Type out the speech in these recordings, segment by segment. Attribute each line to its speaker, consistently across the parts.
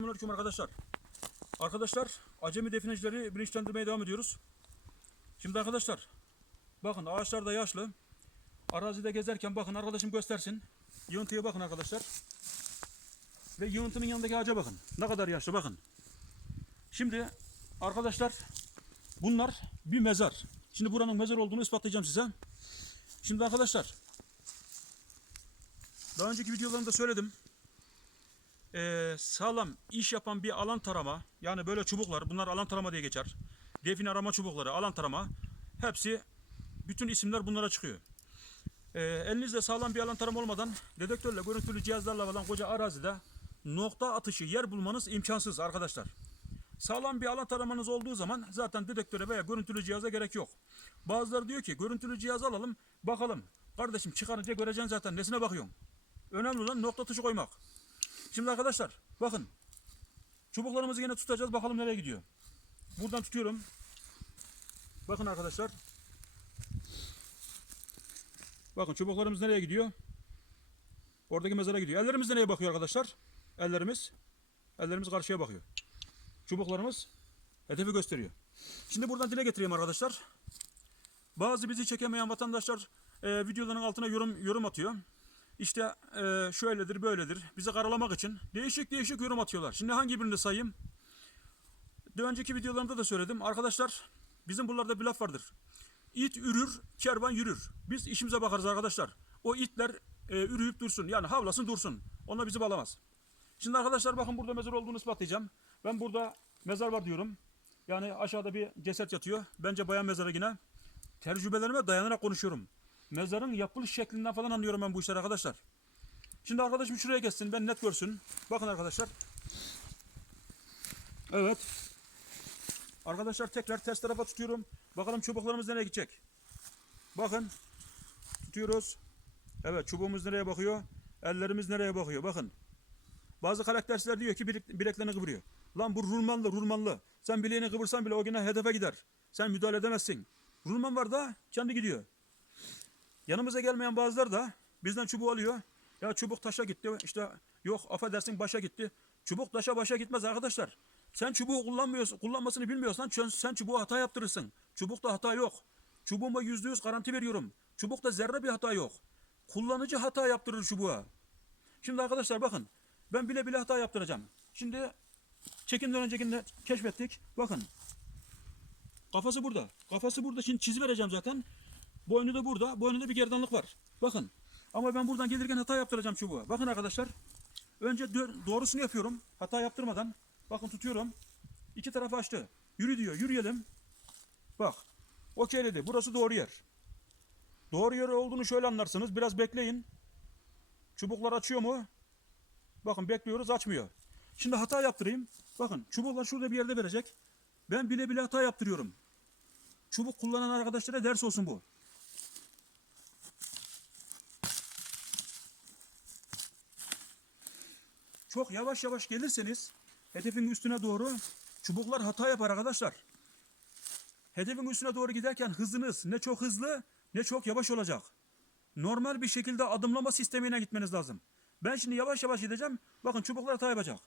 Speaker 1: Selamünaleyküm arkadaşlar. Arkadaşlar acemi definecileri bilinçlendirmeye devam ediyoruz. Şimdi arkadaşlar bakın ağaçlar da yaşlı. Arazide gezerken bakın arkadaşım göstersin. Yığıntıya bakın arkadaşlar. Ve yığıntının yanındaki ağaca bakın. Ne kadar yaşlı bakın. Şimdi arkadaşlar bunlar bir mezar. Şimdi buranın mezar olduğunu ispatlayacağım size. Şimdi arkadaşlar daha önceki videolarımda söyledim e, sağlam iş yapan bir alan tarama yani böyle çubuklar bunlar alan tarama diye geçer. Define arama çubukları alan tarama hepsi bütün isimler bunlara çıkıyor. E, elinizde sağlam bir alan tarama olmadan dedektörle görüntülü cihazlarla falan koca arazide nokta atışı yer bulmanız imkansız arkadaşlar. Sağlam bir alan taramanız olduğu zaman zaten dedektöre veya görüntülü cihaza gerek yok. Bazıları diyor ki görüntülü cihaz alalım bakalım. Kardeşim çıkarınca göreceksin zaten nesine bakıyorsun. Önemli olan nokta atışı koymak. Şimdi arkadaşlar bakın. Çubuklarımızı yine tutacağız. Bakalım nereye gidiyor. Buradan tutuyorum. Bakın arkadaşlar. Bakın çubuklarımız nereye gidiyor? Oradaki mezara gidiyor. Ellerimiz nereye bakıyor arkadaşlar? Ellerimiz ellerimiz karşıya bakıyor. Çubuklarımız hedefi gösteriyor. Şimdi buradan dile getireyim arkadaşlar. Bazı bizi çekemeyen vatandaşlar e, videoların altına yorum yorum atıyor. İşte e, şöyledir böyledir. Bizi karalamak için değişik değişik yorum atıyorlar. Şimdi hangi birini sayayım? Daha önceki videolarımda da söyledim. Arkadaşlar bizim buralarda bir laf vardır. İt ürür, kervan yürür. Biz işimize bakarız arkadaşlar. O itler e, ürüyüp dursun. Yani havlasın dursun. Onlar bizi bağlamaz. Şimdi arkadaşlar bakın burada mezar olduğunu ispatlayacağım. Ben burada mezar var diyorum. Yani aşağıda bir ceset yatıyor. Bence bayan mezarı yine. Tecrübelerime dayanarak konuşuyorum. Mezarın yapılış şeklinden falan anlıyorum ben bu işleri arkadaşlar. Şimdi arkadaşım şuraya geçsin ben net görsün. Bakın arkadaşlar. Evet. Arkadaşlar tekrar ters tarafa tutuyorum. Bakalım çubuklarımız nereye gidecek. Bakın. Tutuyoruz. Evet çubuğumuz nereye bakıyor? Ellerimiz nereye bakıyor? Bakın. Bazı karakterciler diyor ki bilek, bileklerini kıvırıyor. Lan bu rulmanlı rulmanlı. Sen bileğini kıvırsan bile o güne hedefe gider. Sen müdahale edemezsin. Rulman var da kendi gidiyor. Yanımıza gelmeyen bazıları da bizden çubuğu alıyor. Ya çubuk taşa gitti. İşte yok affedersin başa gitti. Çubuk taşa başa gitmez arkadaşlar. Sen çubuğu kullanmıyorsun, kullanmasını bilmiyorsan sen, çubuğu hata yaptırırsın. Çubukta hata yok. Çubuğuma yüzde yüz garanti veriyorum. Çubukta zerre bir hata yok. Kullanıcı hata yaptırır çubuğa. Şimdi arkadaşlar bakın. Ben bile bile hata yaptıracağım. Şimdi çekimden öncekinde keşfettik. Bakın. Kafası burada. Kafası burada. Şimdi çizi vereceğim zaten. Boynu da burada. Boynunda bir gerdanlık var. Bakın. Ama ben buradan gelirken hata yaptıracağım çubuğa. Bakın arkadaşlar. Önce doğrusunu yapıyorum. Hata yaptırmadan. Bakın tutuyorum. İki tarafı açtı. Yürü diyor. Yürüyelim. Bak. Okeyledi. Burası doğru yer. Doğru yer olduğunu şöyle anlarsınız. Biraz bekleyin. Çubuklar açıyor mu? Bakın bekliyoruz açmıyor. Şimdi hata yaptırayım. Bakın çubuklar şurada bir yerde verecek. Ben bile bile hata yaptırıyorum. Çubuk kullanan arkadaşlara ders olsun bu. Çok yavaş yavaş gelirseniz hedefin üstüne doğru çubuklar hata yapar arkadaşlar. Hedefin üstüne doğru giderken hızınız ne çok hızlı ne çok yavaş olacak. Normal bir şekilde adımlama sistemine gitmeniz lazım. Ben şimdi yavaş yavaş gideceğim. Bakın çubuklar hata yapacak.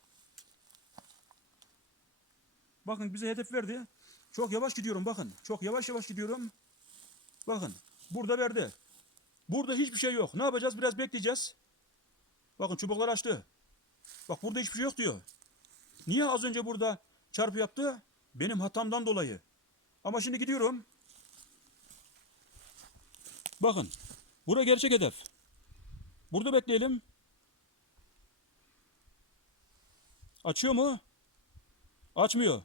Speaker 1: Bakın bize hedef verdi. Çok yavaş gidiyorum bakın. Çok yavaş yavaş gidiyorum. Bakın burada verdi. Burada hiçbir şey yok. Ne yapacağız? Biraz bekleyeceğiz. Bakın çubuklar açtı. Bak burada hiçbir şey yok diyor. Niye az önce burada çarpı yaptı? Benim hatamdan dolayı. Ama şimdi gidiyorum. Bakın. Bura gerçek hedef. Burada bekleyelim. Açıyor mu? Açmıyor.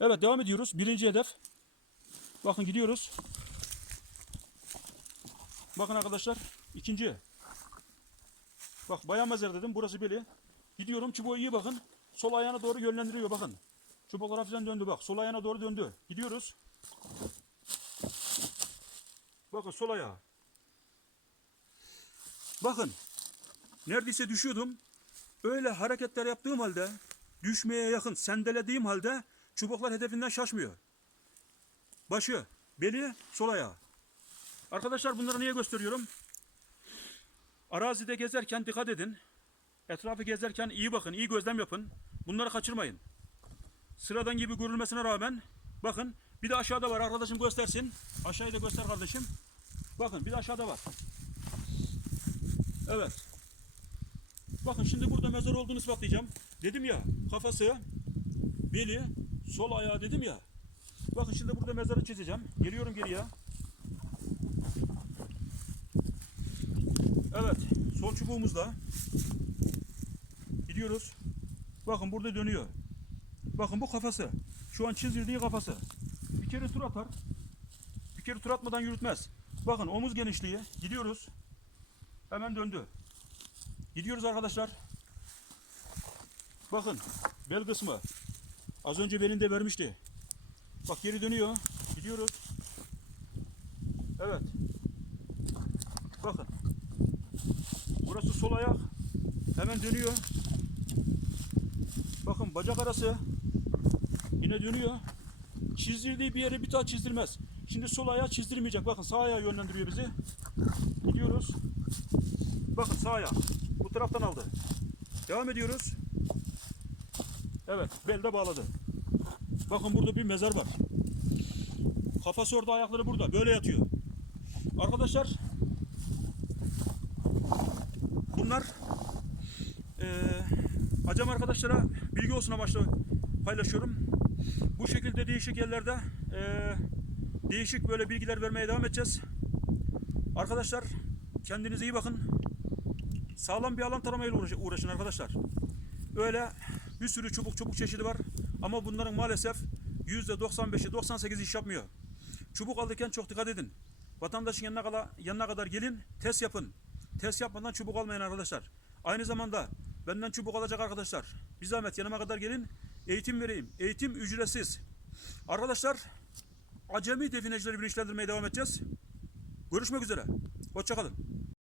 Speaker 1: Evet devam ediyoruz. Birinci hedef. Bakın gidiyoruz. Bakın arkadaşlar. ikinci. Bak bayan mezar dedim. Burası beli. Gidiyorum çubuğa iyi bakın. Sol ayağına doğru yönlendiriyor bakın. Çubuklar hafiften döndü bak. Sol ayağına doğru döndü. Gidiyoruz. Bakın sol ayağı. Bakın. Neredeyse düşüyordum. Öyle hareketler yaptığım halde düşmeye yakın sendelediğim halde çubuklar hedefinden şaşmıyor. Başı, beli, sol ayağı. Arkadaşlar bunları niye gösteriyorum? Arazide gezerken dikkat edin. Etrafı gezerken iyi bakın, iyi gözlem yapın. Bunları kaçırmayın. Sıradan gibi görülmesine rağmen bakın bir de aşağıda var arkadaşım göstersin. Aşağıyı da göster kardeşim. Bakın bir de aşağıda var. Evet. Bakın şimdi burada mezar olduğunu ispatlayacağım. Dedim ya kafası, beli, sol ayağı dedim ya. Bakın şimdi burada mezarı çizeceğim. Geliyorum geriye. Evet. Sol çubuğumuzda. Gidiyoruz. Bakın burada dönüyor. Bakın bu kafası. Şu an çizildiği kafası. Bir kere tur atar. Bir kere tur atmadan yürütmez. Bakın omuz genişliği. Gidiyoruz. Hemen döndü. Gidiyoruz arkadaşlar. Bakın bel kısmı. Az önce belinde vermişti. Bak geri dönüyor. Gidiyoruz. Evet. Bakın. Burası sol ayak. Hemen dönüyor. Bakın bacak arası. Yine dönüyor. Çizdirdiği bir yere bir daha çizdirmez. Şimdi sol ayağı çizdirmeyecek. Bakın sağ ayağı yönlendiriyor bizi. Gidiyoruz. Bakın sağ ayak. Bu taraftan aldı. Devam ediyoruz. Evet, belde bağladı. Bakın burada bir mezar var. Kafası orada, ayakları burada. Böyle yatıyor. Arkadaşlar, bunlar eee acam arkadaşlara bilgi olsun amaçlı paylaşıyorum. Bu şekilde değişik yerlerde eee, değişik böyle bilgiler vermeye devam edeceğiz. Arkadaşlar, kendinize iyi bakın. Sağlam bir alan taramayla uğraş- uğraşın arkadaşlar. Öyle bir sürü çubuk çubuk çeşidi var. Ama bunların maalesef %95'i 98'i iş yapmıyor. Çubuk alırken çok dikkat edin. Vatandaşın yanına kadar, yanına kadar gelin, test yapın. Test yapmadan çubuk almayın arkadaşlar. Aynı zamanda benden çubuk alacak arkadaşlar. Bir zahmet yanıma kadar gelin, eğitim vereyim. Eğitim ücretsiz. Arkadaşlar, acemi definecileri bilinçlendirmeye devam edeceğiz. Görüşmek üzere. Hoşçakalın.